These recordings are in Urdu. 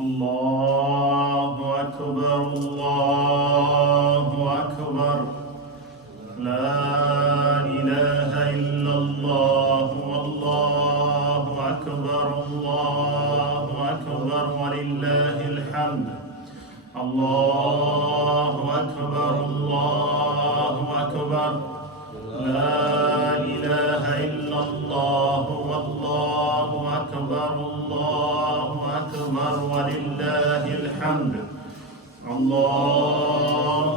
الله أكبر الله أكبر لا إله إلا الله والله أكبر ولله الحمد الله أكبر لا إله إلا الله والله أكبر ولله الحمد الله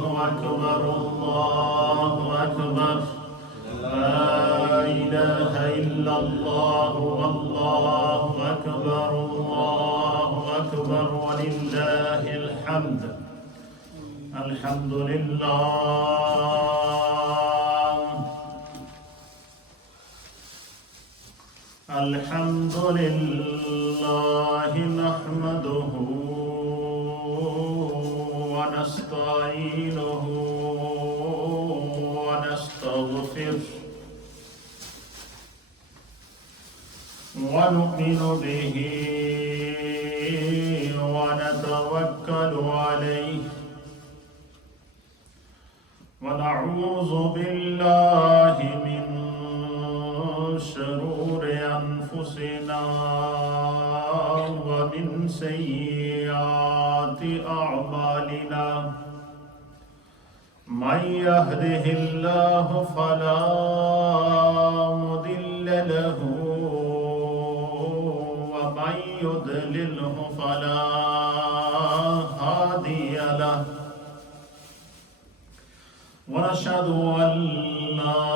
أكبر لا إله إلا الله والله أكبر ولله الحمد الحمد لله نحمده ونستعينه ونستغفره ونؤمن به ونتوكل عليه ونعوذ بالله من شرور أنفسنا ومن سيئات أعمالنا من يهده الله فلا مضل له ومن يضلله فلا هادي له ونشهد أن لا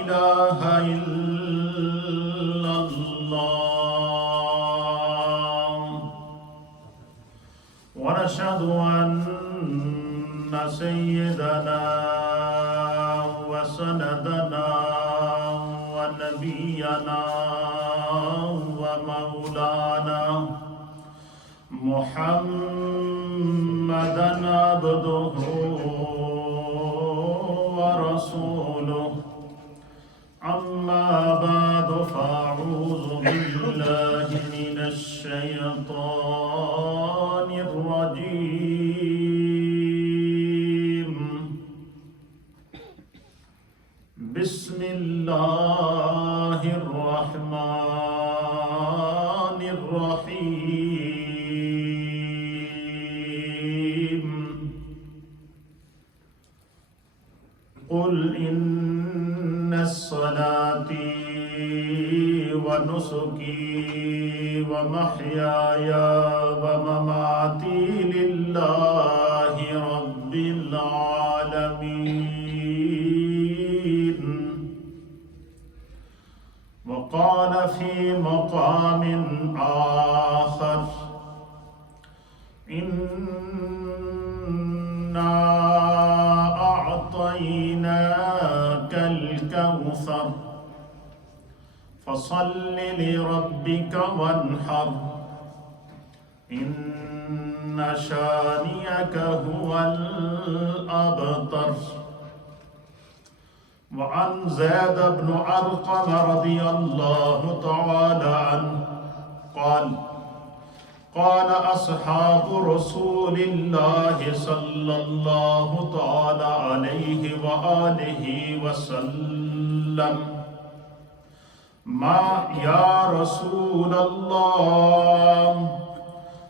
إله إلا الله ونشهد أن سيدنا وسندنا ونبينا ومولانا محمدا عبده ورسوله أما بعد فأعوذ بالله من الشيطان الرجيم بسم الله الرحمن الرحيم قل إن صلاتي ونسكي ومحياي ومماتي لله رب العالمين وقال في مقام آخر إنا أعطيناك الكوثر فصل لربك وانحر إن شانئك هو الأبتر وعن زيد بن أرقم رضي الله تعالى عنه قال أصحاب رسول الله صلى الله تعالى عليه وآله وسلم ما يا رسول الله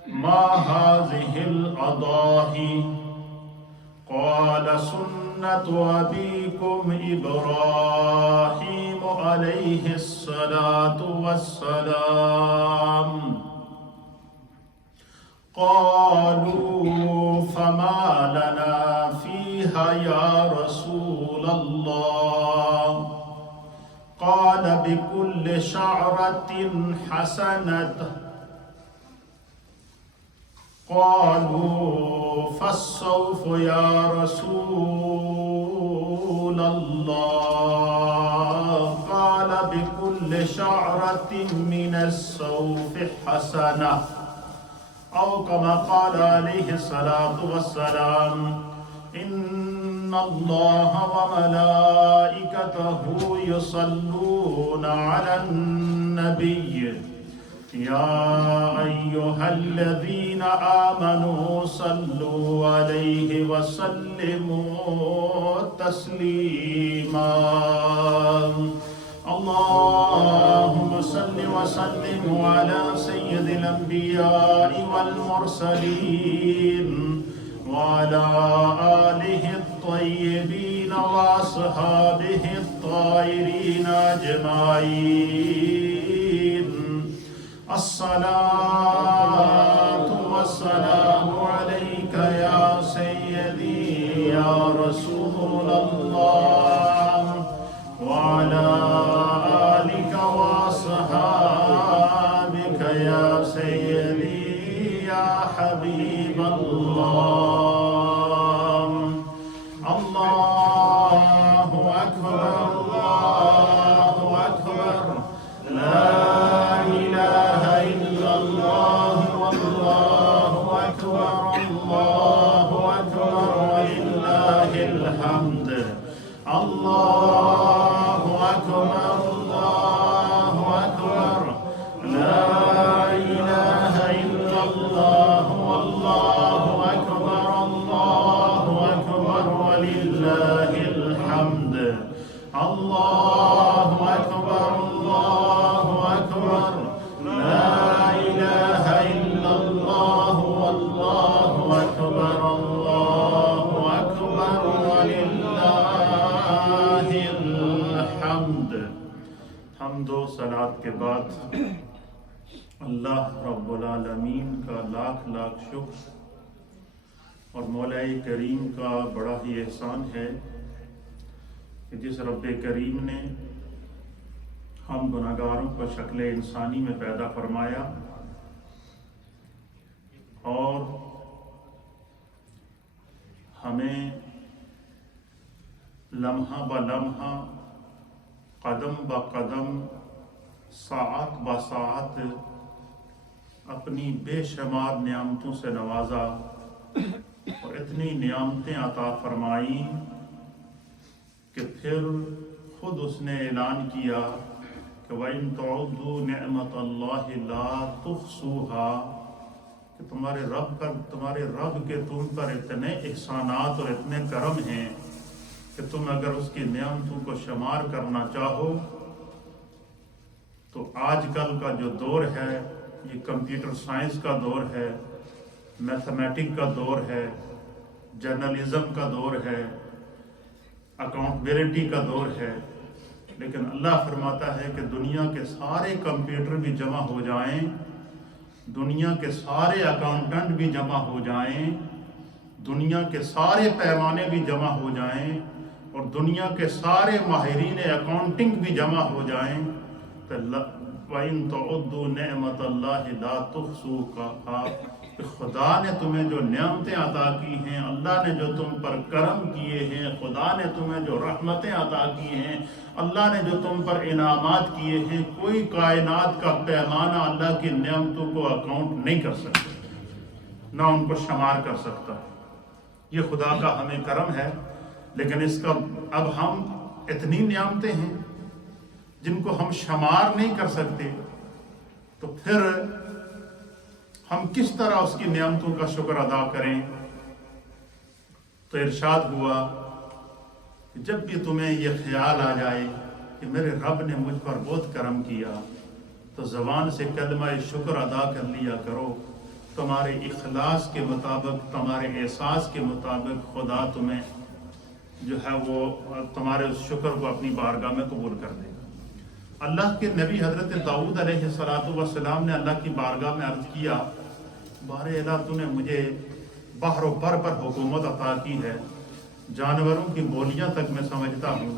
ما هذه الأضاحي قال سنة أبيكم إبراهيم عليه الصلاة والسلام قالوا فما لنا فيها يا رسول الله قال بكل شعرة حسنة قالوا فالصوف يا رسول الله قال بكل شعرة من الصوف حسنة أو كما قال عليه الصلاة والسلام إن الله وملائكته يصلون على النبي يا أيها الذين آمنوا صلوا عليه وسلموا تسليما اللهم صل وسلم على سيد الأنبياء والمرسلين وعلى آله الطيبين وأصحابه الطاهرين أجمعين الصلاة والسلام عليك يا سيدي يا رسول الله وعلى آلك وأصحابك يا سيدي يا حبيب الله الله أكبر الله أكبر لا إله إلا الله والله أكبر الله أكبر ولله الحمد الله أكبر الله أكبر لا إله إلا الله والله أكبر الله أكبر ولله الحمد الله أكبر الله أكبر لا إله إلا الله والله أكبر الله أكبر ولله الحمد حمد و صلاۃ کے بعد اللہ رب العالمین کا لاکھ لاکھ شکر اور مولا کریم کا بڑا ہی احسان ہے کہ جس رب کریم نے ہم گناہگاروں کو شکل انسانی میں پیدا فرمایا اور ہمیں لمحہ با لمحہ قدم با قدم ساعت با ساعت اپنی بے شمار نعمتوں سے نوازا اور اتنی نعمتیں عطا فرمائیں کہ پھر خود اس نے اعلان کیا کہ وَإِن تَعُدُّوا نِعْمَةَ اللَّهِ لَا تُحْصُوهَا کہ تمہارے رب کے تم پر اتنے احسانات اور اتنے کرم ہیں کہ تم اگر اس کی نعمتوں کو شمار کرنا چاہو تو آج کل کا جو دور ہے یہ کمپیوٹر سائنس کا دور ہے، میتھمیٹک کا دور ہے، جرنلزم کا دور ہے، اکاؤنٹیبلٹی کا دور ہے، لیکن اللہ فرماتا ہے کہ دنیا کے سارے کمپیوٹر بھی جمع ہو جائیں، دنیا کے سارے اکاؤنٹنٹ بھی جمع ہو جائیں، دنیا کے سارے پیمانے بھی جمع ہو جائیں اور دنیا کے سارے ماہرین اکاؤنٹنگ بھی جمع ہو جائیں تو وَإِن تَعُدُّوا نِعْمَةَ اللَّهِ لَا تُحْصُوهَا کہ خدا نے تمہیں جو نعمتیں عطا کی ہیں، اللہ نے جو تم پر کرم کیے ہیں، خدا نے تمہیں جو رحمتیں عطا کی ہیں، اللہ نے جو تم پر انعامات کیے ہیں، کوئی کائنات کا پیمانہ اللہ کی نعمتوں کو اکاؤنٹ نہیں کر سکتا، نہ ان کو شمار کر سکتا۔ یہ خدا کا ہمیں کرم ہے، لیکن اس کا اب ہم اتنی نعمتیں ہیں جن کو ہم شمار نہیں کر سکتے، تو پھر ہم کس طرح اس کی نعمتوں کا شکر ادا کریں؟ تو ارشاد ہوا کہ جب بھی تمہیں یہ خیال آ جائے کہ میرے رب نے مجھ پر بہت کرم کیا تو زبان سے کلمہ شکر ادا کر لیا کرو، تمہارے اخلاص کے مطابق، تمہارے احساس کے مطابق خدا تمہیں جو ہے وہ تمہارے اس شکر کو اپنی بارگاہ میں قبول کر دے گا۔ اللہ کے نبی حضرت داؤد علیہ السلام نے اللہ کی بارگاہ میں عرض کیا، بارے الہ تو نے مجھے بحر و بر پر حکومت عطا کی ہے، جانوروں کی بولیاں تک میں سمجھتا ہوں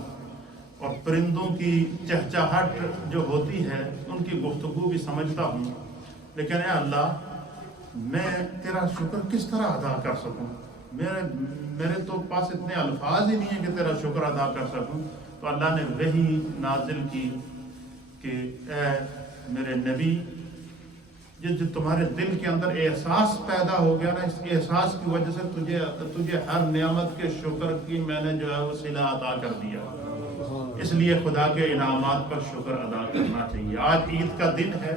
اور پرندوں کی چہچہٹ جو ہوتی ہے ان کی گفتگو بھی سمجھتا ہوں، لیکن اے اللہ میں تیرا شکر کس طرح ادا کر سکوں؟ میرے تو پاس اتنے الفاظ ہی نہیں ہیں کہ تیرا شکر ادا کر سکوں۔ تو اللہ نے وحی نازل کی کہ اے میرے نبی، جو تمہارے دل کے اندر احساس پیدا ہو گیا نا، اس احساس کی وجہ سے تجھے ہر نعمت کے شکر کی میں نے جو ہے وہ صلہ عطا کر دیا، اس لیے خدا کے انعامات پر شکر ادا کرنا چاہیے۔ آج عید کا دن ہے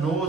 9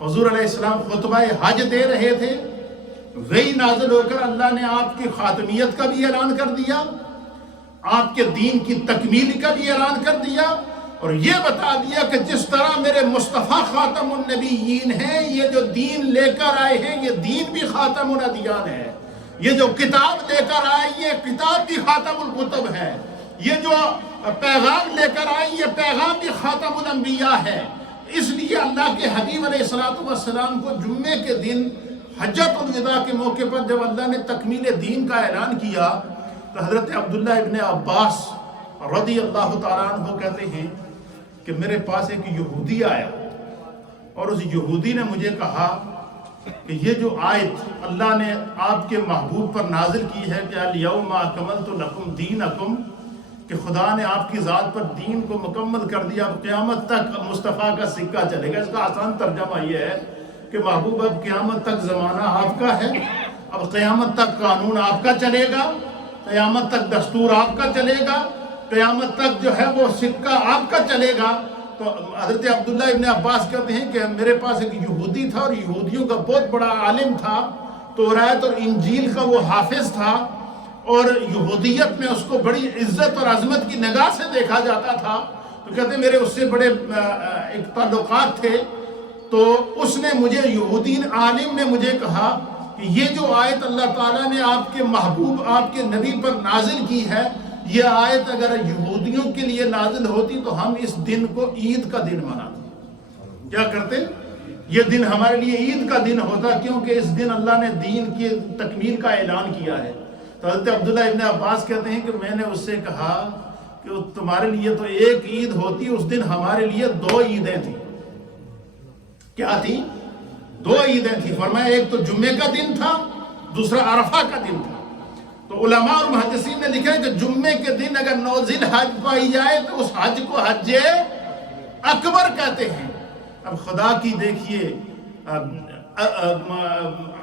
حضور علیہ السلام خطبہ حج دے رہے تھے، وہی نازل ہو کر اللہ نے آپ کی خاتمیت کا بھی اعلان کر دیا، آپ کے دین کی تکمیل کا بھی اعلان کر دیا، اور یہ بتا دیا کہ جس طرح میرے مصطفیٰ خاتم النبیین ہیں، یہ جو دین لے کر آئے ہیں یہ دین بھی خاتم الادیان ہے، یہ جو کتاب لے کر آئے یہ کتاب بھی خاتم الکتب ہے، یہ جو پیغام لے کر آئے یہ پیغام بھی خاتم الانبیاء ہے۔ اس لیے اللہ کے حبیب علیہ السلام کو جمعے کے دن حجۃ الوداع کے موقع پر جب اللہ نے تکمیل دین کا اعلان کیا تو حضرت عبداللہ ابن عباس رضی اللہ تعالیٰ عنہ کہتے ہیں کہ میرے پاس ایک یہودی آیا اور اس یہودی نے مجھے کہا کہ یہ جو آیت اللہ نے آپ کے محبوب پر نازل کی ہے کہ الیوم اکملت لکم دینکم، کہ خدا نے آپ کی ذات پر دین کو مکمل کر دیا، اب قیامت تک مصطفیٰ کا سکہ چلے گا۔ اس کا آسان ترجمہ یہ ہے کہ محبوب اب قیامت تک زمانہ آپ کا ہے، اب قیامت تک قانون آپ کا چلے گا، قیامت تک دستور آپ کا چلے گا، قیامت تک جو ہے وہ سکہ آپ کا چلے گا۔ تو حضرت عبداللہ ابن عباس کہتے ہیں کہ میرے پاس ایک یہودی تھا اور یہودیوں کا بہت بڑا عالم تھا، توراۃ اور انجیل کا وہ حافظ تھا، اور یہودیت میں اس کو بڑی عزت اور عظمت کی نگاہ سے دیکھا جاتا تھا۔ تو کہتے ہیں میرے اس سے بڑے ایک تعلقات تھے، تو اس نے مجھے یہودی عالم نے مجھے کہا کہ یہ جو آیت اللہ تعالیٰ نے آپ کے محبوب آپ کے نبی پر نازل کی ہے، یہ آیت اگر یہودیوں کے لیے نازل ہوتی تو ہم اس دن کو عید کا دن مناتے۔ کیا کرتے؟ یہ دن ہمارے لیے عید کا دن ہوتا، کیونکہ اس دن اللہ نے دین کی تکمیل کا اعلان کیا ہے۔ تو حضرت عبداللہ ابن عباس کہتے ہیں کہ میں نے اس سے کہا کہ تمہارے لیے تو ایک عید ہوتی، اس دن ہمارے لیے دو عیدیں تھیں۔ کیا تھی؟ دو عیدیں تھیں۔ فرمایا ایک تو جمعے کا دن تھا، دوسرا عرفہ کا دن تھا۔ تو علماء اور محدثین نے لکھا ہے کہ جمعے کے دن اگر 9 ذی الحج پائی جائے تو اس حج کو حج اکبر کہتے ہیں۔ اب خدا کی دیکھیے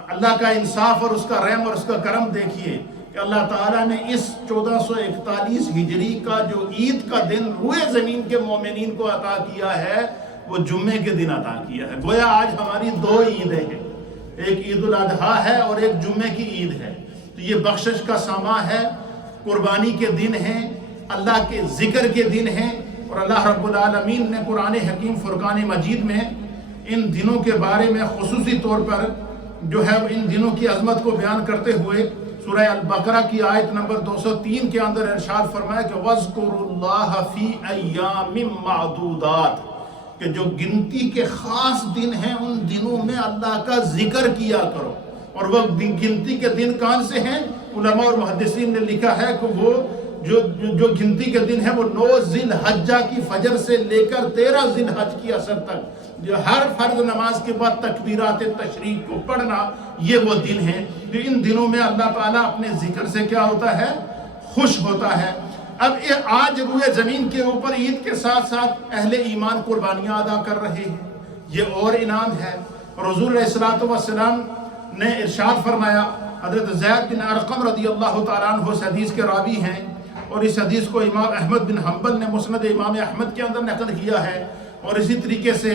اللہ کا انصاف اور اس کا رحم اور اس کا کرم دیکھیے کہ اللہ تعالیٰ نے اس 1441 ہجری کا جو عید کا دن روئے زمین کے مومنین کو عطا کیا ہے وہ جمعے کے دن عطا کیا ہے۔ گویا آج ہماری دو عیدیں ہیں، ایک عید الاضحیٰ ہے اور ایک جمعے کی عید ہے۔ تو یہ بخشش کا ساماں ہے، قربانی کے دن ہیں، اللہ کے ذکر کے دن ہیں، اور اللہ رب العالمین نے قرآن حکیم فرقان مجید میں ان دنوں کے بارے میں خصوصی طور پر جو ہے ان دنوں کی عظمت کو بیان کرتے ہوئے سورہ البقرہ کی آیت نمبر 203 کے اندر ارشاد فرمایا کہ وَاذْكُرُوا اللَّهَ فِي أَيَّامٍ مَّعْدُودَاتٍ، کہ جو گنتی کے خاص دن ہیں ان دنوں میں اللہ کا ذکر کیا کرو۔ اور وہ گنتی کے دن کون سے ہیں؟ علماء اور محدثین نے لکھا ہے کہ وہ جو گنتی کے دن ہے وہ 9 ذی الحجہ کی فجر سے لے کر 13 ذی الحج کی عصر تک، جو ہر فرض نماز کے بعد تکبیرات تشریق کو پڑھنا، یہ وہ دن ہیں جو ان دنوں میں اللہ تعالیٰ اپنے ذکر سے کیا ہوتا ہے؟ خوش ہوتا ہے۔ اب آج روئے زمین کے اوپر عید کے ساتھ ساتھ اہل ایمان قربانیاں ادا کر رہے ہیں، یہ اور انعام ہے۔ اور حضور علیہ السلام نے ارشاد فرمایا، حضرت زید بن ارقم رضی اللہ تعالیٰ عنہ اس حدیث کے راوی ہیں، اور اس حدیث کو امام احمد بن حنبل نے مسند امام احمد کے اندر نقل کیا ہے، اور اسی طریقے سے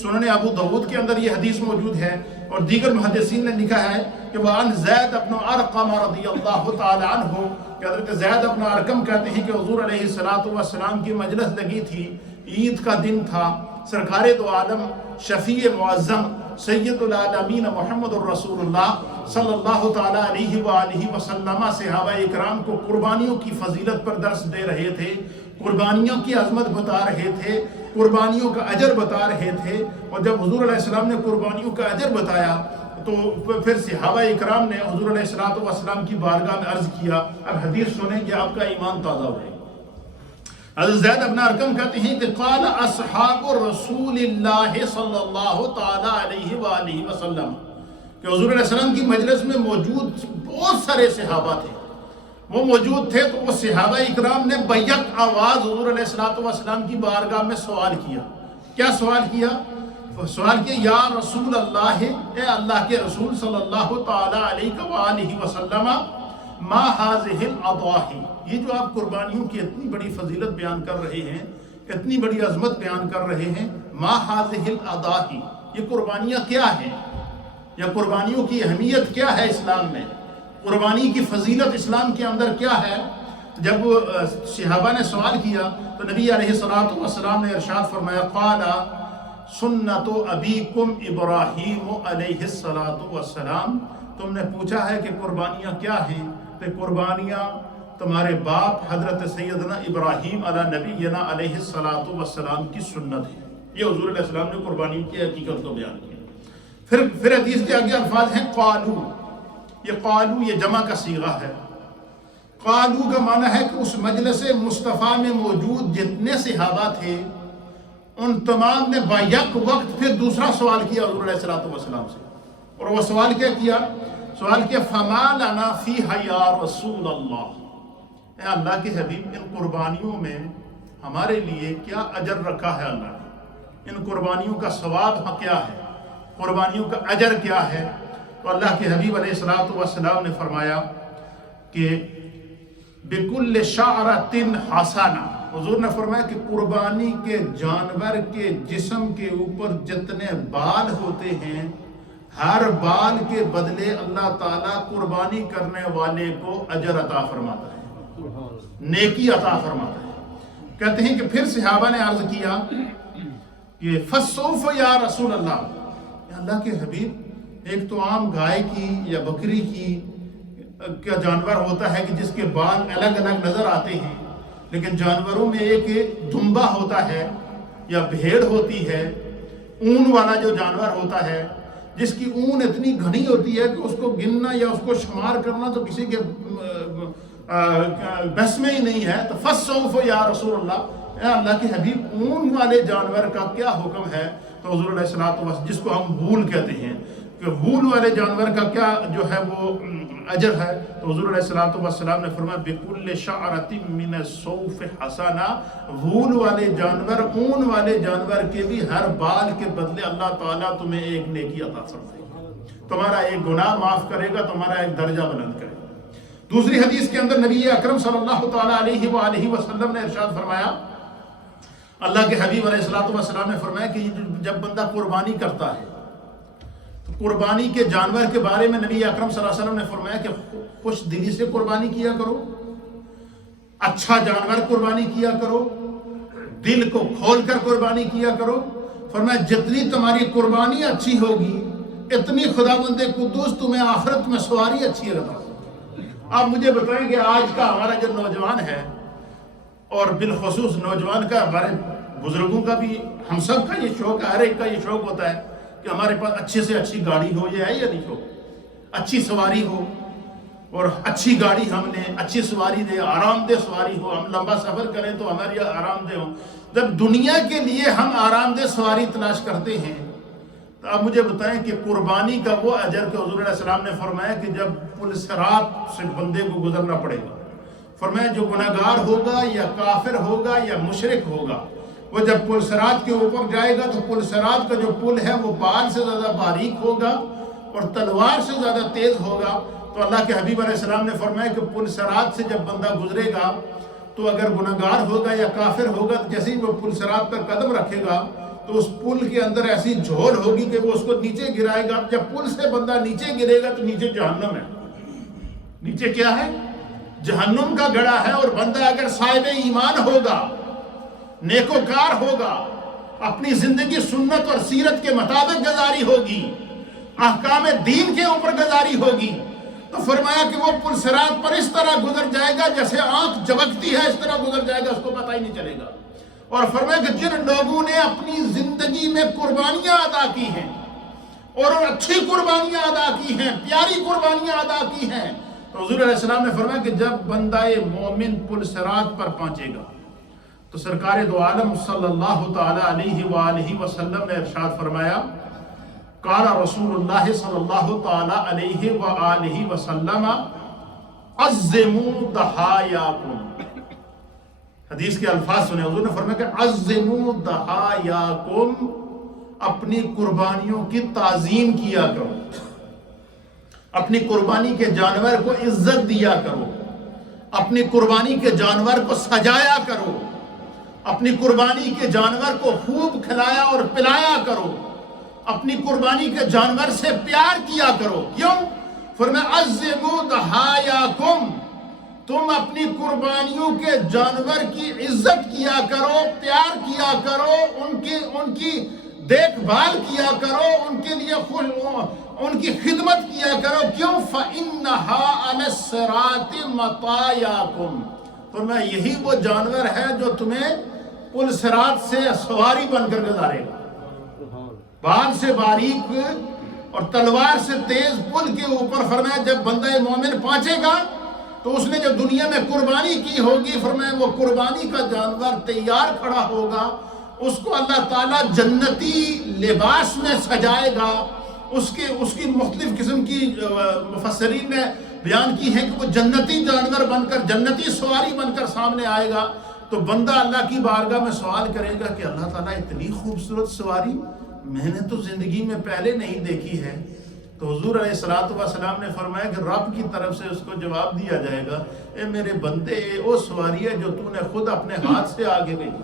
سنن ابو داؤد کے اندر یہ حدیث موجود ہے، اور دیگر محدثین نے لکھا ہے کہ وَعَنْ زید بن ارقم رضی اللہ تعالی عنہ، کہ حضرت زید بن ارقم کہتے ہیں کہ حضور علیہ السلام کی مجلس لگی تھی، عید کا دن تھا، سرکار دو عالم شفیع معظم سید العالمین محمد الرسول اللہ صلی اللہ تعالیٰ علیہ وآلہ وسلم صحابہ اکرام کو قربانیوں کی فضیلت پر درس دے رہے تھے، قربانیوں کی عظمت بتا رہے تھے، قربانیوں کا اجر بتا رہے تھے۔ اور جب حضور علیہ السلام نے قربانیوں کا اجر بتایا تو پھر صحابہ اکرام نے حضور علیہ السلام کی بارگاہ میں عرض کیا۔ اب حدیث سنیں کہ آپ کا ایمان تازہ ہو جائے۔ حضرت زید بن ارقم کہتے ہیں کہ قال اصحاب رسول اللہ صلی اللہ تعالی علیہ وآلہ وسلم، کہ حضور علیہ السلام کی مجلس میں موجود بہت سارے صحابہ تھے، وہ موجود تھے، تو وہ صحابہ اکرام نے بیک آواز حضور علیہ السلام کی بارگاہ میں سوال کیا۔ کیا سوال کیا؟ سوال کیا یا رسول اللہ، اے اللہ کے رسول صلی اللہ تعالی علیہ وآلہ وسلم، ما هذه الاضاحی، یہ جو آپ قربانیوں کی اتنی بڑی فضیلت بیان کر رہے ہیں، اتنی بڑی عظمت بیان کر رہے ہیں، ما هذه الاضاحی، یہ قربانیاں کیا ہیں، یا قربانیوں کی اہمیت کیا ہے اسلام میں، قربانی کی فضیلت اسلام کے اندر کیا ہے؟ جب صحابہ نے سوال کیا تو نبی علیہ الصلوۃ والسلام نے ارشاد فرمایا قال سنت ابیکم ابراہیم علیہ الصلوۃ والسلام، تم نے پوچھا ہے کہ قربانیاں کیا ہیں، تو قربانیاں تمہارے باپ حضرت سیدنا ابراہیم علی نبینا علیہ الصلوۃ والسلام کی سنت ہے۔ یہ حضور علیہ السلام نے قربانی کی حقیقت کو بیان کیا۔ پھر حدیث کے آگے الفاظ ہیں قالو، یہ قالو یہ جمع کا صیغہ ہے۔ قالو کا معنی ہے کہ اس مجلس مصطفیٰ میں موجود جتنے صحابہ تھے ان تمام نے بیک وقت پھر دوسرا سوال کیا حضور علیہ الصلوۃ والسلام سے، اور وہ سوال کیا؟ سوال کیا فما لنا فیہا یا رسول اللہ، اے اللہ کے حبیب ان قربانیوں میں ہمارے لیے کیا اجر رکھا ہے اللہ نے، ان قربانیوں کا ثواب کیا ہے، قربانیوں کا اجر کیا ہے؟ تو اللہ کے حبیب علیہ الصلوۃ والسلام نے فرمایا کہ بِكُلِّ شَعْرَةٍ حَسَنَةٍ، حضور نے فرمایا کہ قربانی کے جانور کے جسم کے اوپر جتنے بال ہوتے ہیں ہر بال کے بدلے اللہ تعالیٰ قربانی کرنے والے کو اجر عطا فرماتا ہے، نیکی عطا فرماتا ہے۔ کہتے ہیں کہ پھر صحابہ نے عرض کیا کہ فَالسَّوْفَ یا رسول اللہ، یا اللہ کے حبیب ایک تو عام گائے کی یا بکری کی کا جانور ہوتا ہے کہ جس کے بال الگ الگ نظر آتے ہیں، لیکن جانوروں میں ایک دمبا ہوتا ہے یا بھیڑ ہوتی ہے، اون والا جو جانور ہوتا ہے جس کی اون اتنی گھنی ہوتی ہے کہ اس کو گننا یا اس کو شمار کرنا تو کسی کے بس میں ہی نہیں ہے۔ تو فَالسَّوْفَ یا رسول اللہ، اے اللہ کے حبیب اون والے جانور کا کیا حکم ہے؟ تو حضور علیہ السلام جس کو ہم بھول کہتے ہیں کہ بھول والے جانور کا کیا جو ہے وہ اجر ہے؟ تو حضور علیہ السلام نے فرمایا بِكُلِّ شَعْرَةٍ مِّنَ الصَّوْفِ حَسَنَةٍ، بھول والے جانور اون والے جانور کے بھی ہر بال کے بدلے اللہ تعالیٰ تمہیں ایک نیکی عطا فرمائے گا، تمہارا ایک گناہ معاف کرے گا، تمہارا ایک درجہ بلند کرے گا۔ دوسری حدیث کے اندر نبی اکرم صلی اللہ تعالیٰ علیہ وآلہ وسلم نے ارشاد فرمایا، اللہ کے حبیب علیہ السلام نے فرمایا کہ جب بندہ قربانی کرتا ہے تو قربانی کے جانور کے بارے میں نبی اکرم صلی اللہ علیہ وسلم نے فرمایا کہ خوش دلی سے قربانی کیا کرو، اچھا جانور قربانی کیا کرو، دل کو کھول کر قربانی کیا کرو۔ فرمایا جتنی تمہاری قربانی اچھی ہوگی اتنی خداوند قدوس تمہیں آخرت میں سواری اچھی عطا کرے گا۔ آپ مجھے بتائیں کہ آج کا ہمارا جو نوجوان ہے، اور بالخصوص نوجوان کا، ہمارے بزرگوں کا بھی، ہم سب کا یہ شوق ہے، ہر ایک کا یہ شوق ہوتا ہے کہ ہمارے پاس اچھے سے اچھی گاڑی ہو، یہ ہے یا نہیں ہو، اچھی سواری ہو، اور اچھی گاڑی ہم لیں، اچھی سواری دے، آرام دہ سواری ہو، ہم لمبا سفر کریں تو ہماری آرام دہ ہو۔ جب دنیا کے لیے ہم آرام دہ سواری تلاش کرتے ہیں تو آپ مجھے بتائیں کہ قربانی کا وہ اجر کہ حضور علیہ السلام نے فرمایا کہ جب پل صراط سے بندے کو گزرنا پڑے گا، فرمایا جو گناہگار ہوگا یا کافر ہوگا یا مشرک ہوگا، وہ جب پل صراط کے اوپر جائے گا تو پل صراط کا جو پل ہے وہ بال سے زیادہ باریک ہوگا اور تلوار سے زیادہ تیز ہوگا۔ تو اللہ کے حبیب علیہ السلام نے فرمایا کہ پل صراط سے جب بندہ گزرے گا تو اگر گناہگار ہوگا یا کافر ہوگا تو جیسے ہی وہ پل صراط پر قدم رکھے گا تو اس پل کے اندر ایسی جھول ہوگی کہ وہ اس کو نیچے گرائے گا۔ جب پل سے بندہ نیچے گرے گا تو نیچے جہنم ہے، نیچے کیا ہے؟ جہنم کا گڑھا ہے۔ اور بندہ اگر صاحب ایمان ہوگا، نیکوکار ہوگا، اپنی زندگی سنت اور سیرت کے مطابق گزاری ہوگی، احکام دین کے اوپر گزاری ہوگی، تو فرمایا کہ وہ پل صراط پر اس طرح گزر جائے گا جیسے آنکھ جھپکتی ہے، اس طرح گزر جائے گا، اس کو پتہ ہی نہیں چلے گا۔ اور فرمایا کہ جن لوگوں نے اپنی زندگی میں قربانیاں ادا کی ہیں اور اچھی قربانیاں ادا کی ہیں، پیاری قربانیاں ادا کی ہیں، تو حضور علیہ السلام نے فرمایا کہ جب بندہ مومن پل صراط پر پہنچے گا تو سرکار دو عالم صلی اللہ تعالی علیہ وآلہ وسلم نے ارشاد فرمایا، قال رسول اللہ صلی اللہ تعالی علیہ وآلہ وسلم عظموا ضحایاکم۔ حدیث کے الفاظ سنے، حضور نے فرمایا کہ عظموا ضحایاکم، اپنی قربانیوں کی تعظیم کیا کرو، اپنی قربانی کے جانور کو عزت دیا کرو، اپنی قربانی کے جانور کو سجایا کرو، اپنی قربانی کے جانور کو خوب کھلایا اور پلایا کرو، اپنی قربانی کے جانور سے پیار کیا کرو. کیوں؟ فرمایا عظموا ضحایاکم، تم اپنی قربانیوں کے جانور کی عزت کیا کرو، پیار کیا کرو، ان کی دیکھ بھال کیا کرو، ان کے لیے ان کی خدمت کیا کرو. کیوں؟ فَإِنَّهَا عَلَى الصِّرَاطِ مَطَایَاکُمْ، فرمایا یہی وہ جانور ہے جو تمہیں پل صراط سے سواری بن کر گزارے گا. بال سے باریک اور تلوار سے تیز پل کے اوپر، فرمایا جب بندہ مومن پہنچے گا تو اس نے جو دنیا میں قربانی کی ہوگی، فرمایا وہ قربانی کا جانور تیار کھڑا ہوگا، اس کو اللہ تعالیٰ جنتی لباس میں سجائے گا. اس کی مختلف قسم کی مفسرین نے بیان کی ہے کہ وہ جنتی جانور بن کر، جنتی سواری بن کر سامنے آئے گا. تو بندہ اللہ کی بارگاہ میں سوال کرے گا کہ اللہ تعالیٰ اتنی خوبصورت سواری میں نے تو زندگی میں پہلے نہیں دیکھی ہے. تو حضور علیہ الصلوۃ والسلام نے فرمایا کہ رب کی طرف سے اس کو جواب دیا جائے گا، اے میرے بندے، وہ سواری ہے جو تو نے خود اپنے ہاتھ سے آگے بھیجی.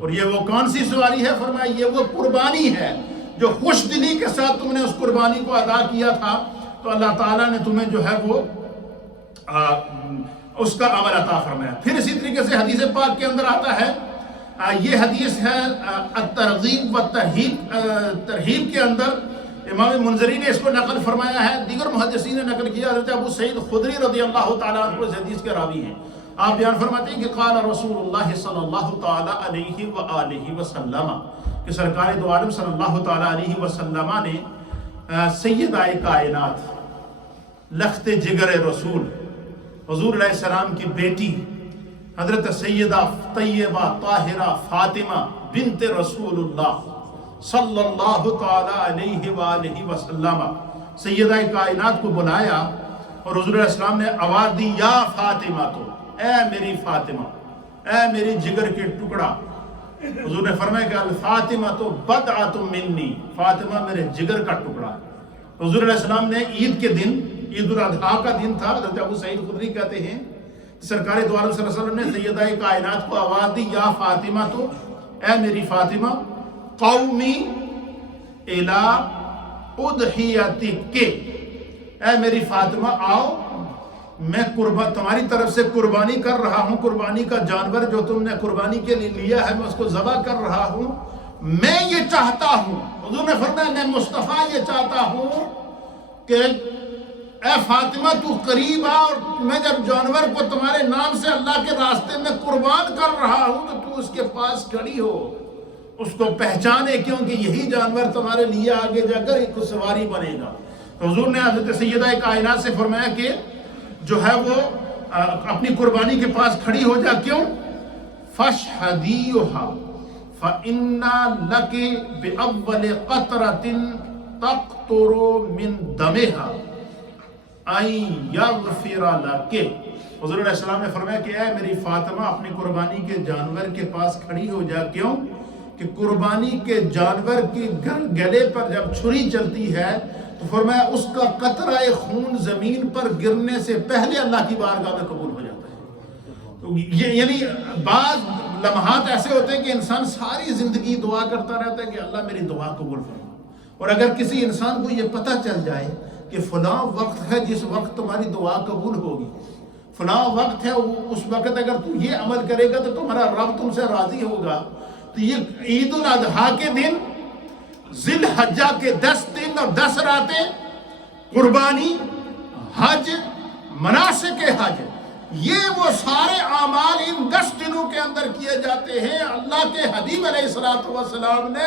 اور یہ وہ کون سی سواری ہے؟ فرمایا یہ وہ قربانی ہے جو خوش دلی کے ساتھ تم نے اس قربانی کو ادا کیا تھا، تو اللہ تعالیٰ نے تمہیں جو ہے وہ اس کا عمل عطا فرمایا. پھر اسی طریقے سے حدیث پاک کے اندر آتا ہے، یہ حدیث ہے الترغیب و ترہیب کے اندر، امام منذری نے اس کو نقل فرمایا ہے، دیگر محدثین نے نقل کیا. حضرت ابو سعید خدری رضی اللہ تعالیٰ عنہ اس حدیث کے راوی ہیں. آپ بیان فرماتے ہیں کہ قال رسول اللہ صلی اللہ تعالیٰ علیہ وآلہ وسلم، کہ سرکار دو عالم صلی اللہ تعالیٰ علیہ وسلم نے سیدہ کائنات، لخت جگر رسول، حضور علیہ السلام کی بیٹی حضرت سیدہ طیبہ طاہرہ فاطمہ بنت رسول اللہ صلی اللہ تعالیٰ علیہ وآلہ وسلم، سیدہ کائنات کو بلایا اور حضور علیہ السلام نے آواز دی، یا فاطمہ، تو اے میری فاطمہ، اے میری جگر کے ٹکڑا. حضور نے فرمایا کہ الفاطمہ تو بدعۃ منی، فاطمہ میرے جگر کا ٹکڑا. حضور علیہ السلام نے عید کے دن، عید الاضحیٰ کا دن تھا، حضرت ابو سعید خدری کہتے ہیں سرکار دو عالم صلی اللہ علیہ وسلم نے سیدہ کائنات کو آواز دی، یا فاطمہ، تو اے میری فاطمہ، قومی الی اضحیتک، اے میری فاطمہ آؤ، میں تمہاری طرف سے قربانی کر رہا ہوں. قربانی کا جانور جو تم نے قربانی کے لیے لیا ہے میں اس کو ذبح کر رہا ہوں. میں یہ چاہتا ہوں، حضور نے فرمایا میں مصطفیٰ یہ چاہتا ہوں کہ اے فاطمہ تو قریب آ، اور میں جب جانور کو تمہارے نام سے اللہ کے راستے میں قربان کر رہا ہوں تو اس کے پاس کھڑی ہو، اس کو پہچانے، کیونکہ یہی جانور تمہارے لیے آگے جا کر ایک سواری بنے گا. تو حضور نے حضرت سیدہ کائنات سے فرمایا کہ جو ہے وہ اپنی قربانی کے پاس کھڑی ہو جا. کیوں؟ فَاشْهَدِيهَا فَإِنَّ لَكِ بِأَوَّلِ قَطْرَةٍ تَقْطُرُ مِن دَمِهَا أَن يَغْفِرَ لَكِ. حضور علیہ السلام نے فرمایا کہ اے میری فاطمہ، اپنی قربانی کے جانور کے پاس کھڑی ہو جا. کیوں؟ کہ قربانی کے جانور کی گلے پر جب چھری چلتی ہے تو فرمایا اس کا قطرہ خون زمین پر گرنے سے پہلے اللہ کی بارگاہ میں قبول ہو جاتا ہے. تو یعنی بعض لمحات ایسے ہوتے ہیں کہ انسان ساری زندگی دعا کرتا رہتا ہے کہ اللہ میری دعا قبول فرما. اور اگر کسی انسان کو یہ پتہ چل جائے کہ فلاں وقت ہے جس وقت تمہاری دعا قبول ہوگی، فلاں وقت ہے اس وقت اگر تو یہ عمل کرے گا تو تمہارا رب تم سے راضی ہوگا، تو یہ عید الاضحیٰ کے دن، ذی الحجہ کے 10 دن اور 10 راتیں، قربانی، حج، مناسک حج، یہ وہ سارے اعمال ان 10 دنوں کے اندر کیے جاتے ہیں. اللہ کے حبیب علیہ الصلوۃ والسلام نے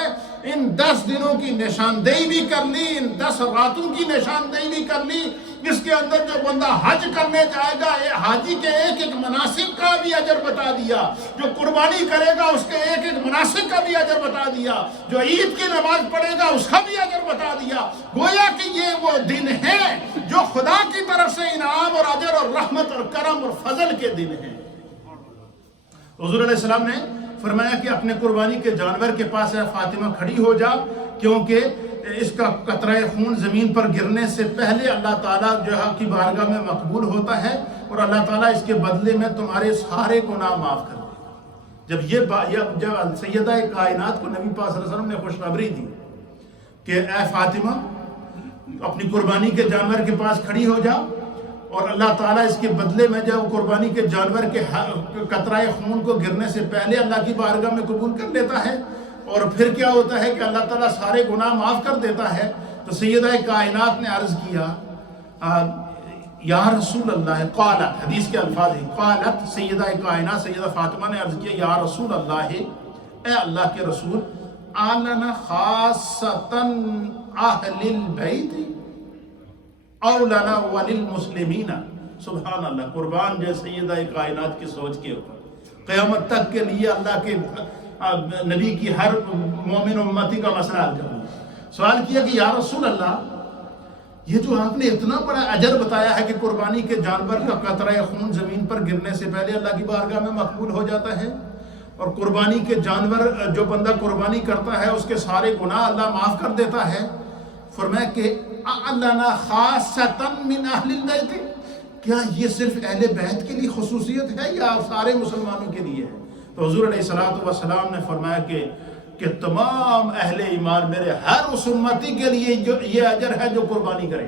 ان 10 دنوں کی نشاندہی بھی کر لی، ان 10 راتوں کی نشاندہی بھی کر لی. اس کے اندر جو بندہ حج کرنے جائے گا، حاجی کے ایک ایک مناسک کا بھی اجر بتا دیا، جو قربانی کرے گا اس کے ایک ایک مناسک کا بھی اجر بتا دیا، جو عید کی نماز پڑھے گا اس کا بھی اجر بتا دیا. گویا کہ یہ وہ دن ہے جو خدا کی طرف سے انعام اور اجر اور رحمت اور کرم اور فضل کے دن ہیں. حضور علیہ السلام نے فرمایا کہ اپنے قربانی کے جانور کے پاس فاطمہ کھڑی ہو جا، کیونکہ اس کا قطرہ خون زمین پر گرنے سے پہلے اللہ تعالیٰ جو ہے کی بارگاہ میں مقبول ہوتا ہے، اور اللہ تعالیٰ اس کے بدلے میں تمہارے سارے گناہ معاف کر دے گا. جب سیدہ کائنات کو نبی پاک صلی اللہ علیہ وسلم نے خوشخبری دی کہ اے فاطمہ اپنی قربانی کے جانور کے پاس کھڑی ہو جا، اور اللہ تعالیٰ اس کے بدلے میں جب قربانی کے جانور کے قطرہ خون کو گرنے سے پہلے اللہ کی بارگاہ میں قبول کر لیتا ہے، اور پھر کیا ہوتا ہے کہ اللہ تعالیٰ سارے گناہ معاف کر دیتا ہے۔ تو سیدہ کائنات نے عرض کیا یا رسول اللہ، قالت، حدیث کے الفاظ ہیں، قالت سیدہ کائنات سیدہ فاطمہ نے عرض کیا یا رسول اللہ، اے اللہ کے رسول، آلنا خاصتاً اہل البیت اولنا وللمسلمین۔ سبحان اللہ، قربان جو سیدہ کائنات کی سوچ کے اوپر قیامت تک کے لیے اللہ کے نبی کی ہر مومن امتی کا مسئلہ حل کرنا۔ سوال کیا کہ یا رسول اللہ، یہ جو آپ نے اتنا بڑا اجر بتایا ہے کہ قربانی کے جانور کا قطرہ خون زمین پر گرنے سے پہلے اللہ کی بارگاہ میں مقبول ہو جاتا ہے، اور قربانی کے جانور جو بندہ قربانی کرتا ہے اس کے سارے گناہ اللہ معاف کر دیتا ہے، فرمایا کہ اَعْلَنَا خَاصَّةً مِّنْ أَهْلِ الْبَيْتِ، کیا یہ صرف اہل بیت کے لیے خصوصیت ہے یا سارے مسلمانوں کے لیے ہے؟ تو حضور علیہ السلام نے فرمایا کہ تمام اہل ایمان میرے ہر اس امتی کے لیے جو یہ اجر ہے جو قربانی کرے۔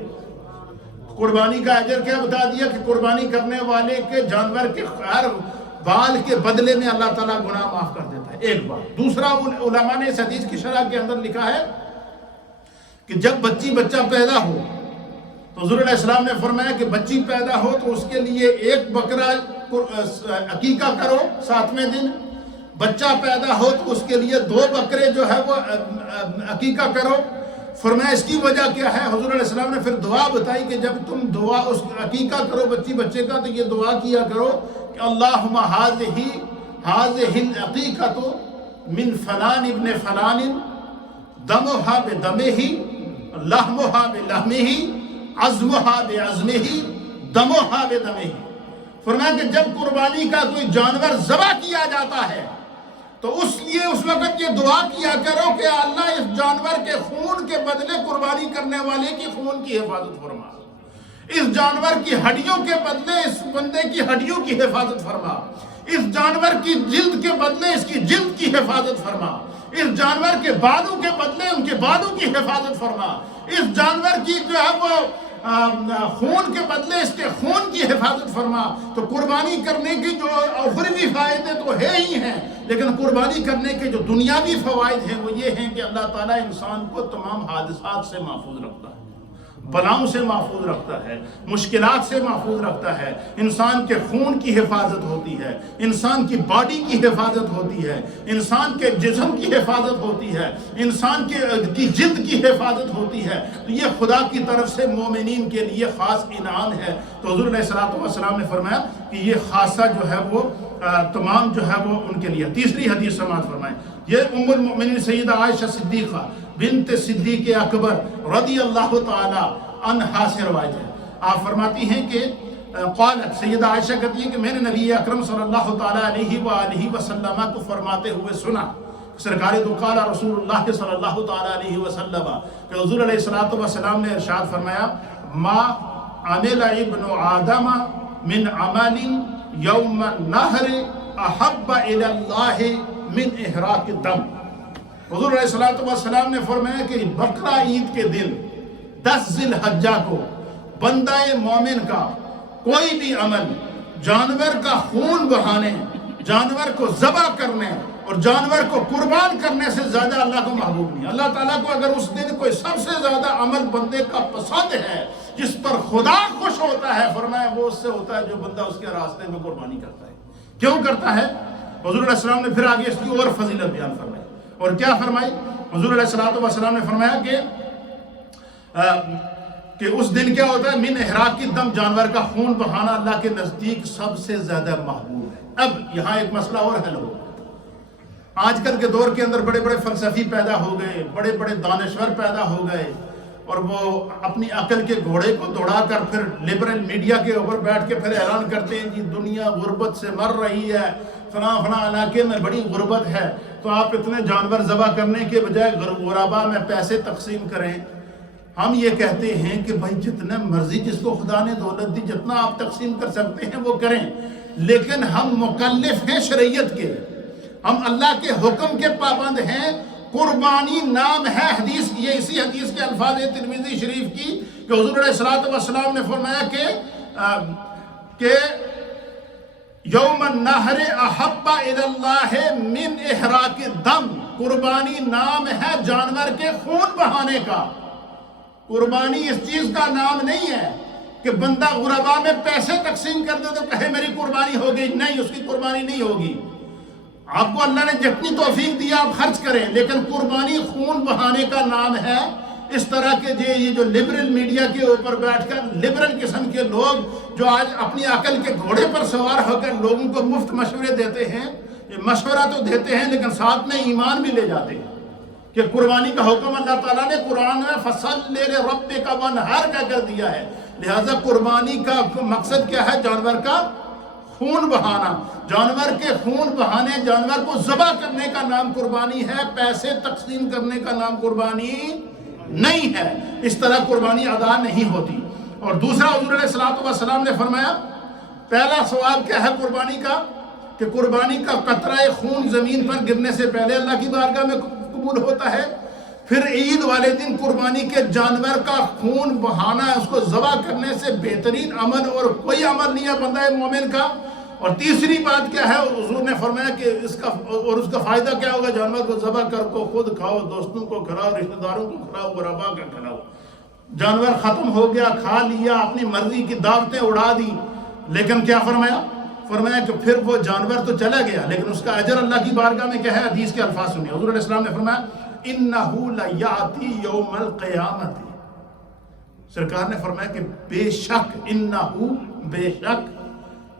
قربانی کا اجر کیا بتا دیا کہ قربانی کرنے والے کے جانور کے ہر بال کے بدلے میں اللہ تعالیٰ گناہ معاف کر دیتا ہے، ایک بات۔ دوسرا، علماء نے اس حدیث کی شرح کے اندر لکھا ہے کہ جب بچہ پیدا ہو تو حضور علیہ السلام نے فرمایا کہ بچی پیدا ہو تو اس کے لیے ایک بکرا عقیقہ کرو 7ویں دن، بچہ پیدا ہو تو اس کے لیے 2 بکرے جو ہے وہ عقیقہ کرو۔ فرمایا اس کی وجہ کیا ہے؟ حضور علیہ السلام نے پھر دعا بتائی کہ جب تم دعا اس عقیقہ کرو بچے کا تو یہ دعا کیا کرو کہ اللہم ہذہ العقیقۃ من فلان ابن فلان دمہا بدمہ لحمہا بلحمہ عظمہا بعظمہ دمہا بدمہ۔ فرمایا کہ جب قربانی کا کوئی جانور ذبح کیا جاتا ہے تو اس وقت یہ دعا کیا کرو کہ اللہ اس جانور کے خون کے بدلے قربانی کرنے والے کی خون کی حفاظت فرما، اس جانور کی ہڈیوں کے بدلے اس بندے کی ہڈیوں کی حفاظت فرما، اس جانور کی جلد کے بدلے اس کی جلد کی حفاظت فرما، اس جانور کے بالوں کے بدلے ان کے بالوں کی حفاظت فرما، اس جانور کی جو ہے وہ خون کے بدلے اس کے خون کی حفاظت فرما۔ تو قربانی کرنے کی جو اخروی فائدے تو ہے ہی ہیں، لیکن قربانی کرنے کے جو دنیاوی فوائد ہیں وہ یہ ہیں کہ اللہ تعالیٰ انسان کو تمام حادثات سے محفوظ رکھتا ہے، بلاؤں سے محفوظ رکھتا ہے، مشکلات سے محفوظ رکھتا ہے، انسان کے خون کی حفاظت ہوتی ہے، انسان کی باڈی کی حفاظت ہوتی ہے، انسان کے جسم کی حفاظت ہوتی ہے، انسان کی جلد کی حفاظت ہوتی ہے۔ تو یہ خدا کی طرف سے مومنین کے لیے خاص انعام ہے۔ تو حضور علیہ السلام نے فرمایا کہ یہ خاصہ جو ہے وہ تمام جو ہے وہ ان کے لیے۔ تیسری حدیث سماعت فرمائیں، یہ ام المؤمنین سیدہ عائشہ صدیقہ بنت صدیق اکبر رضی اللہ تعالی عنہا سے روایت ہے۔ آپ فرماتی ہیں کہ قالت، سیدہ عائشہ کہتی ہیں کہ میں نے نبی اکرم صلی اللہ تعالی علیہ وآلہ وسلم کو فرماتے ہوئے سنا، سرکار تو قال رسول اللہ صلی اللہ تعالی علیہ وسلم کہ حضور علیہ السلام نے ارشاد فرمایا ما عمل ابن آدم من عمل یوم النحر احب الی اللہ من احراق الدم۔ حضور علیہ السلام نے فرمایا کہ بقرہ عید کے دن 10 ذی الحجہ کو بندہ مومن کا کوئی بھی عمل جانور کا خون بہانے، جانور کو ذبح کرنے اور جانور کو قربان کرنے سے زیادہ اللہ کو محبوب نہیں۔ اللہ تعالیٰ کو اگر اس دن کوئی سب سے زیادہ عمل بندے کا پسند ہے جس پر خدا خوش ہوتا ہے، فرمایا وہ اس سے ہوتا ہے جو بندہ اس کے راستے میں قربانی کرتا ہے۔ کیوں کرتا ہے؟ حضور علیہ السلام نے پھر آگے اس کی اور فضیلت بیان فرمائی، اور کیا فرمائی؟ حضور علیہ السلام نے فرمایا کہ اس دن کیا ہوتا ہے، من احراق الدم، جانور کا خون بہانا اللہ کے نزدیک سب سے زیادہ محبوب ہے۔ اب یہاں ایک مسئلہ اور حل ہو، آج کل کے دور کے اندر بڑے بڑے فلسفی پیدا ہو گئے، بڑے بڑے دانشور پیدا ہو گئے، اور وہ اپنی عقل کے گھوڑے کو دوڑا کر پھر لبرل میڈیا کے اوپر بیٹھ کے پھر اعلان کرتے ہیں کہ دنیا غربت سے مر رہی ہے، فلاں علاقے میں بڑی غربت ہے، تو آپ اتنے جانور ذبح کرنے کے بجائے غربا میں پیسے تقسیم کریں۔ ہم یہ کہتے ہیں کہ بھائی جتنا مرضی جس کو خدا نے دولت دی، جتنا آپ تقسیم کر سکتے ہیں وہ کریں، لیکن ہم مکلف ہیں شریعت کے، ہم اللہ کے حکم کے پابند ہیں، قربانی نام ہے حدیث، یہ اسی حدیث کے الفاظ ہے ترمذی شریف کی کہ حضور علیہ الصلوۃ والسلام نے فرمایا کہ یوم النحر احب الی اللہ من احراق الدم، قربانی نام ہے جانور کے خون بہانے کا۔ قربانی اس چیز کا نام نہیں ہے کہ بندہ غربا میں پیسے تقسیم کر دے تو کہے میری قربانی ہو گئی، نہیں، اس کی قربانی نہیں ہوگی۔ آپ کو اللہ نے جتنی توفیق دیا آپ خرچ کریں، لیکن قربانی خون بہانے کا نام ہے۔ اس طرح کے یہ جو لبرل میڈیا کے اوپر بیٹھ کر لبرل قسم کے لوگ جو آج اپنی عقل کے گھوڑے پر سوار ہو کر لوگوں کو مفت مشورے دیتے ہیں، یہ مشورہ تو دیتے ہیں لیکن ساتھ میں ایمان بھی لے جاتے ہیں کہ قربانی کا حکم اللہ تعالیٰ نے قرآن میں فَصَلِّ لِرَبِّكَ وَانْحَرْ کا کر دیا ہے۔ لہٰذا قربانی کا مقصد کیا ہے؟ جانور کا خون بہانا۔ جانور کے خون بہانے، جانور کو ذبح کرنے کا نام قربانی ہے، پیسے تقسیم کرنے کا نام قربانی نہیں ہے۔ اس طرح قربانی ادا نہیں ہوتی۔ اور دوسرا حضور علیہ الصلوۃ والسلام نے فرمایا، پہلا سوال کیا ہے قربانی کا؟ کہ قربانی کا قطرہ خون زمین پر گرنے سے پہلے اللہ کی بارگاہ میں قبول ہوتا ہے۔ پھر عید والے دن قربانی کے جانور کا خون بہانا، اس کو ذبح کرنے سے بہترین عمل اور کوئی عمل نہیں ہے بندہ مومن کا۔ اور تیسری بات کیا ہے؟ حضور نے فرمایا کہ اس کا فائدہ کیا ہوگا؟ جانور کو ذبح کر کو خود کھاؤ، دوستوں کو کھلاؤ، رشتہ داروں کو کھلاؤ، غربا کا کھلاؤ۔ جانور ختم ہو گیا، کھا لیا، اپنی مرضی کی دعوتیں اڑا دی، لیکن کیا فرمایا کہ پھر وہ جانور تو چلا گیا لیکن اس کا اجر اللہ کی بارگاہ میں کیا ہے؟ حدیث کے الفاظ سنیے، حضور علیہ السلام نے فرمایا اِنَّهُ لَيَأْتِي يَوْمَ الْقِيَامَةِ، سرکار نے فرمایا کہ بے شک، اِنَّهُ بے شک،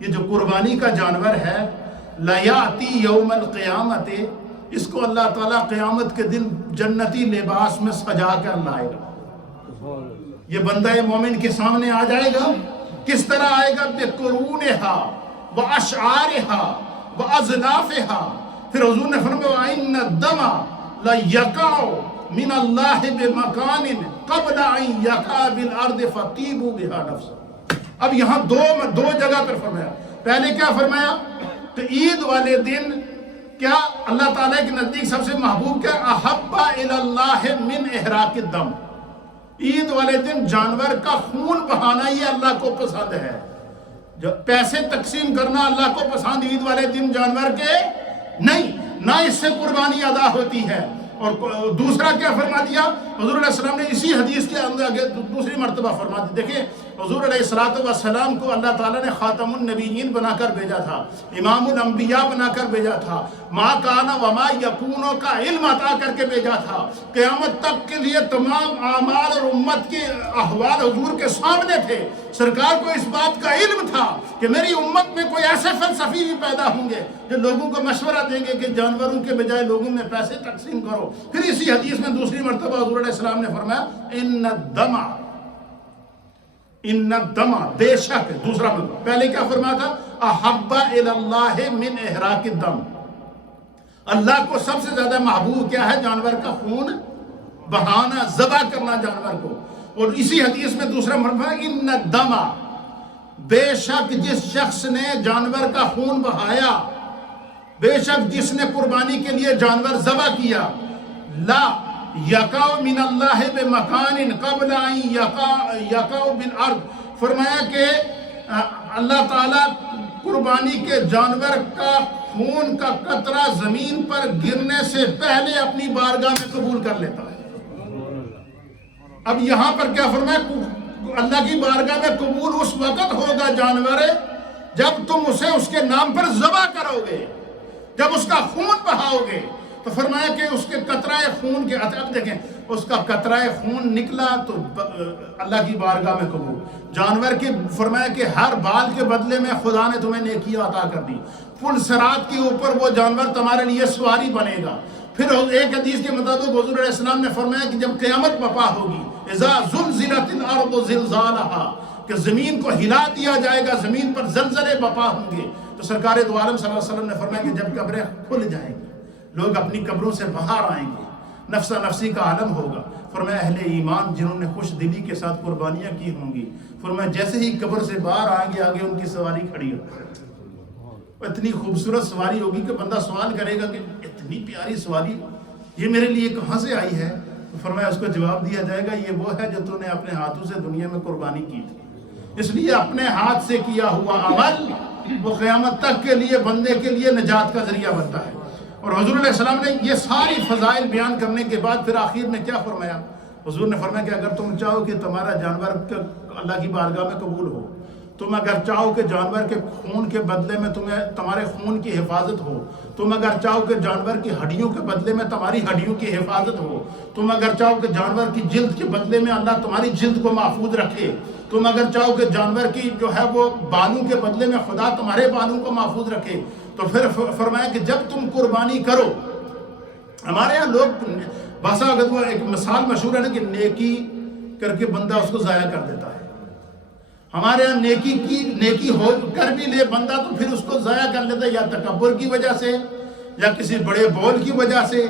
یہ جو قربانی کا جانور ہے، لَيَأْتِي يَوْمَ الْقِيَامَةِ، اس کو اللہ تعالیٰ قیامت کے دن جنتی لباس میں سجا کر لائے گا۔ یہ بندہ مومن کے سامنے آ جائے گا، کس طرح آئے گا؟ بِقُرُونِهَا وَأَشْعَارِهَا وَأَزْلَافِهَا۔ پھر حضور نے فرمایا وَإِنَّ الدَّمَ لَيَقَعُ مِنَ اللَّهِ بِمَكَانٍ قَبْلَ أَن يَقَعَ بِالْأَرْضِ فَطِيبُوا بِهَا نَفْسًا۔ اب یہاں دو جگہ پر فرمایا۔ پہلے کیا فرمایا؟ تو عید والے دن کیا اللہ تعالیٰ کے نزدیک سب سے محبوب کیا؟ احب الی اللہ من احراق الدم، عید والے دن جانور کا خون بہانا یہ اللہ کو پسند ہے۔ جو پیسے تقسیم کرنا اللہ کو پسند عید والے دن جانور کے نہیں، نہ اس سے قربانی ادا ہوتی ہے۔ اور دوسرا کیا فرما دیا حضور علیہ السلام نے اسی حدیث کے اندر آگے دوسری مرتبہ فرما دی۔ دیکھیں حضور علیہ السلام کو اللہ تعالیٰ نے خاتم النبیین بنا کر بھیجا تھا، امام الانبیاء بنا کر بھیجا تھا، ما کان وما یکون کا علم عطا کر کے بھیجا تھا۔ قیامت تک کے لیے تمام اعمال اور امت کے احوال حضور کے سامنے تھے۔ سرکار کو اس بات کا علم تھا کہ میری امت میں کوئی ایسے فلسفی بھی پیدا ہوں گے جو لوگوں کو مشورہ دیں گے کہ جانوروں کے بجائے لوگوں میں پیسے تقسیم کرو۔ پھر اسی حدیث میں دوسری مرتبہ حضور علیہ السلام نے فرمایا ان الدم، بے شک، دوسرا مرتبہ، پہلے کیا فرمایا تھا؟ احب الی اللہ من احراق الدم، اللہ کو سب سے زیادہ محبوب کیا ہے؟ جانور کا خون بہانا، ذبح کرنا جانور کو۔ اور اسی حدیث میں دوسرا مرتبہ ان الدم، بے شک جس شخص نے جانور کا خون بہایا، بے شک جس نے قربانی کے لیے جانور ذبح کیا، لا یقع من اللہ بمکان قبل ان یقع بالارض، فرمایا کہ اللہ تعالیٰ قربانی کے جانور کا خون کا قطرہ زمین پر گرنے سے پہلے اپنی بارگاہ میں قبول کر لیتا ہے۔ اب یہاں پر کیا فرمایا؟ اللہ کی بارگاہ میں قبول اس وقت ہوگا جانور جب تم اسے اس کے نام پر ذبح کرو گے، جب اس کا خون بہاؤ گے۔ تو فرمایا کہ اس کے قطرہ خون کے، اب دیکھیں اس کا قطرہ خون نکلا تو اللہ کی بارگاہ میں قبول۔ جانور کی فرمایا کہ ہر بال کے بدلے میں خدا نے تمہیں نیکیاں عطا کر دی، پل صراط کے اوپر وہ جانور تمہارے لیے سواری بنے گا۔ پھر ایک حدیث کے مطابق حضور علیہ السلام نے فرمایا کہ جب قیامت برپا ہوگی، اذا زلزلت الارض زلزالها، کہ زمین کو ہلا دیا جائے گا، زمین پر زلزلے برپا ہوں گے، تو سرکار دو عالم صلی اللہ علیہ وسلم نے فرمایا کہ جب قبریں کھل جائیں گی، لوگ اپنی قبروں سے باہر آئیں گے، نفسا نفسی کا عالم ہوگا۔ فرمایا اہل ایمان جنہوں نے خوش دلی کے ساتھ قربانیاں کی ہوں گی، فرمایا جیسے ہی قبر سے باہر آئیں گے آگے ان کی سواری کھڑی ہوگی، اتنی خوبصورت سواری ہوگی کہ بندہ سوال کرے گا کہ اتنی پیاری سواری یہ میرے لیے کہاں سے آئی ہے؟ تو فرمایا اس کو جواب دیا جائے گا یہ وہ ہے جو تو نے اپنے ہاتھوں سے دنیا میں قربانی کی تھی، اس لیے اپنے ہاتھ سے کیا ہوا عمل وہ قیامت تک کے لیے بندے کے لیے نجات کا ذریعہ بنتا ہے۔ اور حضور علیہ السلام نے یہ ساری فضائل بیان کرنے کے بعد پھر آخر میں کیا فرمایا؟ حضور نے فرمایا کہ اگر تم چاہو کہ تمہارا جانور اللہ کی بارگاہ میں قبول ہو، تم اگر چاہو کہ جانور کے خون کے بدلے میں تمہارے خون کی حفاظت ہو، تم اگر چاہو کہ جانور کی ہڈیوں کے بدلے میں تمہاری ہڈیوں کی حفاظت ہو، تم اگر چاہو کہ جانور کی جلد کے بدلے میں اللہ تمہاری جلد کو محفوظ رکھے، تم اگر چاہو کہ جانور کی جو ہے وہ بالوں کے بدلے میں خدا تمہارے بالوں کو محفوظ رکھے، تو پھر فرمایا کہ جب تم قربانی کرو، ہمارے یہاں لوگ باسا اگر وہ ایک مثال مشہور ہے نا کہ نیکی کر کے بندہ اس کو ضائع کر دیتا ہے، ہمارے یہاں نیکی ہو کر بھی لے بندہ تو پھر اس کو ضائع کر لیتا ہے، یا تکبر کی وجہ سے، یا کسی بڑے بول کی وجہ سے،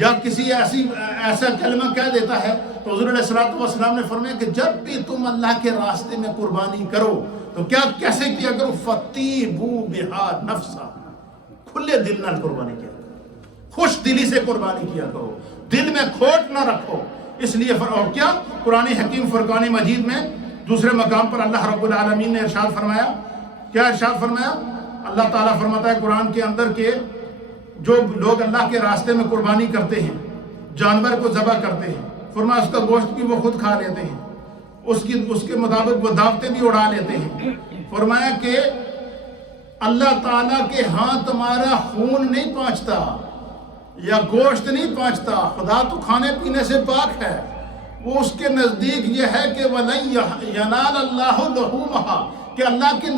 یا کسی ایسا کلمہ کہہ دیتا ہے۔ تو حضور علیہ السلام نے فرمایا کہ جب بھی تم اللہ کے راستے میں قربانی کرو تو کیسے کیا کرو؟ فَطِيبُوا بِهَا نَفْسًا، کھلے دل نال قربانی کیا کرو، خوش دلی سے قربانی کیا کرو، دل میں کھوٹ نہ رکھو۔ اس لیے اور کیا قرآن حکیم فرقان مجید میں دوسرے مقام پر اللہ رب العالمین نے ارشاد فرمایا، کیا ارشاد فرمایا؟ اللہ تعالیٰ فرماتا ہے قرآن کے اندر کہ جو لوگ اللہ کے راستے میں قربانی کرتے ہیں، جانور کو ذبح کرتے ہیں، فرمایا اس کا گوشت بھی وہ خود کھا لیتے ہیں، اس کے مطابق وہ دعوتیں بھی اڑا لیتے ہیں۔ فرمایا کہ اللہ تعالیٰ کے ہاں تمہارا خون نہیں پہنچتا یا گوشت نہیں پہنچتا، خدا تو کھانے پینے سے پاک ہے، وہ اس کے نزدیک یہ ہے کہ وَلَن يَنَالَ اللَّهُ لُحُومَهَا، کہ اللہ کے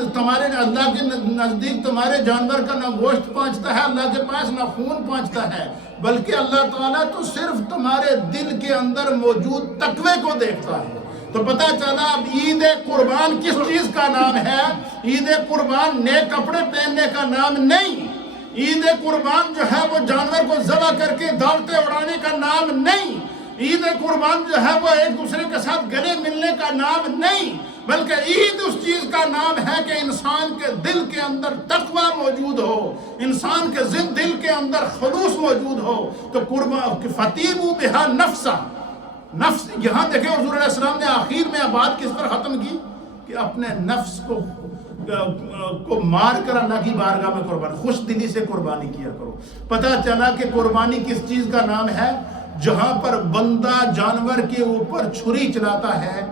نزدیک تمہارے جانور کا نہ گوشت پہنچتا ہے، اللہ کے پاس نہ خون پہنچتا ہے، بلکہ اللہ تعالیٰ تو صرف تمہارے دل کے اندر موجود تقوی کو دیکھتا ہے۔ تو پتہ چلا اب عید قربان کس چیز کا نام ہے؟ عید قربان نئے کپڑے پہننے کا نام نہیں، عید قربان جو ہے وہ جانور کو ذبح کر کے دعوتیں اڑانے کا نام نہیں، عید قربان جو ہے وہ ایک دوسرے کے ساتھ گلے ملنے کا نام نہیں، بلکہ عید اس چیز کا نام ہے کہ انسان کے دل کے اندر تقوی موجود ہو، انسان کے دل کے اندر خلوص موجود ہو۔ تو قربان فَطِيبُوا بِهَا نَفْسًا، نفس یہاں دیکھیں حضور علیہ السلام نے آخر میں بات کس پر ختم کی کہ اپنے نفس کو مار کر اللہ کی بارگاہ میں قربانی، خوش دلی سے قربانی کیا کرو۔ پتہ چلا کہ قربانی کس چیز کا نام ہے؟ جہاں پر بندہ جانور کے اوپر چھری چلاتا ہے،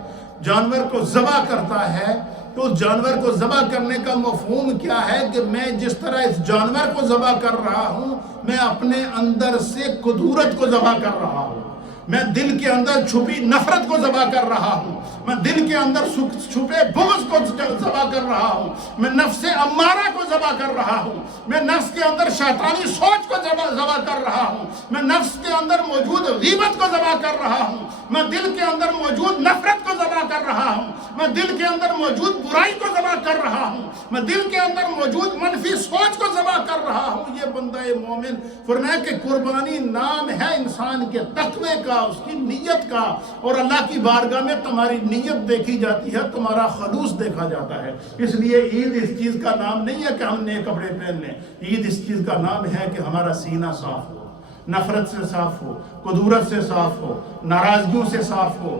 جانور کو ذبح کرتا ہے، تو اس جانور کو ذبح کرنے کا مفہوم کیا ہے کہ میں جس طرح اس جانور کو ذبح کر رہا ہوں، میں اپنے اندر سے کدورت کو ذبح کر رہا ہوں، میں دل کے اندر چھپی نفرت کو ذبح کر رہا ہوں، میں دل کے اندر چھپے بغض کو ذبح کر رہا ہوں، میں نفس امارہ کو ذبح کر رہا ہوں، میں نفس کے اندر شیطانی سوچ کو ذبح کر رہا ہوں، میں نفس کے اندر موجود غیبت کو ذبح کر رہا ہوں، میں دل کے اندر موجود نفرت کو ذبح کر رہا ہوں، میں دل کے اندر موجود برائی کو ذبح کر رہا ہوں، میں دل کے اندر موجود منفی سوچ کو ذبح کر رہا ہوں۔ یہ بندہ مومن فرمایا کہ قربانی نام ہے انسان کے تقوی کا، اس کی نیت کا، اور اللہ کی بارگاہ میں تمہاری نیت دیکھی جاتی ہے، تمہارا خلوص دیکھا جاتا ہے۔ اس لیے عید اس چیز کا نام نہیں ہے کہ ہم نئے کپڑے پہن لیں، عید اس چیز کا نام ہے کہ ہمارا سینہ صاف ہو، نفرت سے صاف ہو، کدورت سے صاف ہو، ناراضگیوں سے صاف ہو،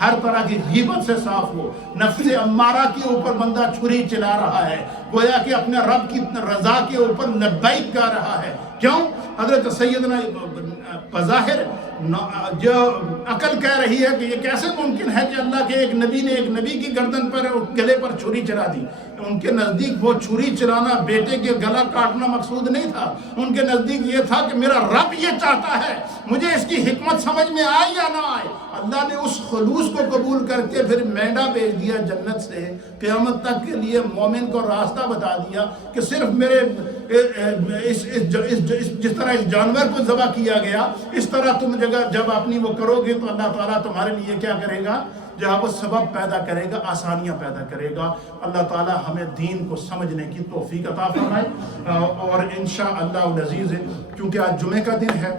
ہر طرح کی غیبت سے صاف ہو۔ نفس امارہ کے اوپر بندہ چھری چلا رہا ہے، گویا کہ اپنے رب کی رضا کے اوپر لبیک کہہ رہا ہے۔ کیوں؟ حضرت سیدنا بظاہر جو عقل کہہ رہی ہے کہ یہ کیسے ممکن ہے کہ اللہ کے ایک نبی نے ایک نبی کی گردن پر گلے پر چھری چلا دی۔ ان کے نزدیک وہ چھری چلانا بیٹے کے گلا کاٹنا مقصود نہیں تھا، ان کے نزدیک یہ تھا کہ میرا رب یہ چاہتا ہے، مجھے اس کی حکمت سمجھ میں آئے یا نہ آئے۔ اللہ نے اس خلوص کو قبول کر کے پھر مینڈا بھیج دیا جنت سے، قیامت تک کے لیے مومن کو راستہ بتا دیا کہ صرف میرے جس طرح اس جانور کو ذبح کیا گیا، اس طرح تم جب اپنی وہ کرو گے تو اللہ تعالیٰ تمہارے لیے کیا کرے گا؟ جہاں وہ سبب پیدا کرے گا، آسانیاں پیدا کرے گا۔ اللہ تعالیٰ ہمیں دین کو سمجھنے کی توفیق عطا فرمائے، اور انشاءاللہ العزیز کیونکہ آج جمعہ کا دن ہے